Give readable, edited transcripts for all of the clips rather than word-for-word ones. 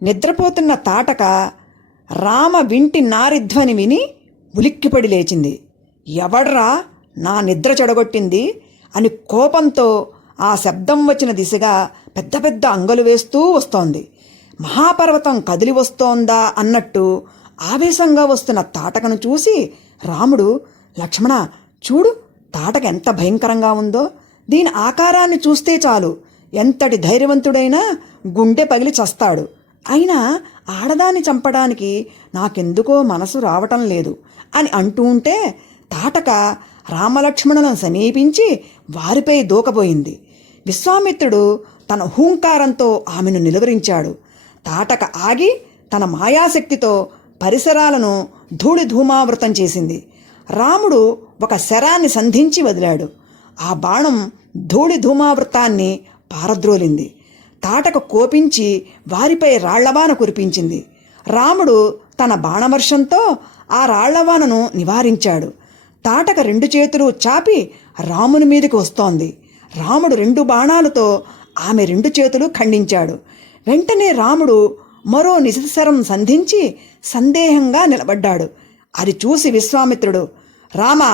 నిద్రపోతున్న తాటక రామ వింటి నారిధ్వని విని ఉలిక్కిపడి లేచింది. ఎవడ్రా నా నిద్ర చెడగొట్టింది అని కోపంతో ఆ శబ్దం వచ్చిన దిశగా పెద్ద పెద్ద అంగలు వేస్తూ వస్తోంది. మహాపర్వతం కదిలి వస్తోందా అన్నట్టు ఆవేశంగా వస్తున్న తాటకను చూసి రాముడు, లక్ష్మణ చూడు, తాటక ఎంత భయంకరంగా ఉందో. దీని ఆకారాన్ని చూస్తే చాలు ఎంతటి ధైర్యవంతుడైనా గుండె పగిలి చస్తాడు. అయినా ఆడదాన్ని చంపడానికి నాకెందుకో మనసు రావటం లేదు అని అంటూ ఉంటే తాటక రామలక్ష్మణులను సమీపించి వారిపై దూకబోయింది. విశ్వామిత్రుడు తన హూంకారంతో ఆమెను నిలువరించాడు. తాటక ఆగి తన మాయాశక్తితో పరిసరాలను ధూళిధూమావృతం చేసింది. రాముడు ఒక శరాన్ని సంధించి వదిలాడు. ఆ బాణం ధూళిధూమావృతాన్ని పారద్రోలింది. తాటక కోపించి వారిపై రాళ్లవాన కురిపించింది. రాముడు తన బాణవర్షంతో ఆ రాళ్లవానను నివారించాడు. తాటక 2 చేతులు చాపి రాముని మీదకి వస్తోంది. రాముడు 2 బాణాలతో ఆమె 2 చేతులు ఖండించాడు. వెంటనే రాముడు మరో నిశితశరం సంధించి సందేహంగా నిలబడ్డాడు. అది చూసి విశ్వామిత్రుడు, రామా,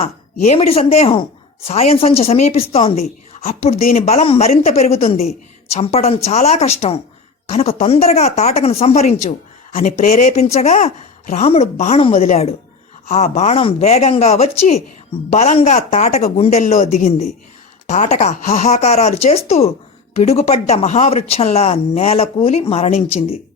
ఏమిటి సందేహం? సాయం సంధ్య సమీపిస్తోంది. అప్పుడు దీని బలం మరింత పెరుగుతుంది. చంపడం చాలా కష్టం. కనుక తొందరగా తాటకను సంహరించు అని ప్రేరేపించగా రాముడు బాణం వదిలాడు. ఆ బాణం వేగంగా వచ్చి బలంగా తాటక గుండెల్లో దిగింది. తాటక హాహాకారాలు చేస్తూ పిడుగుపడ్డ మహావృక్షంలా నేలకూలి మరణించింది.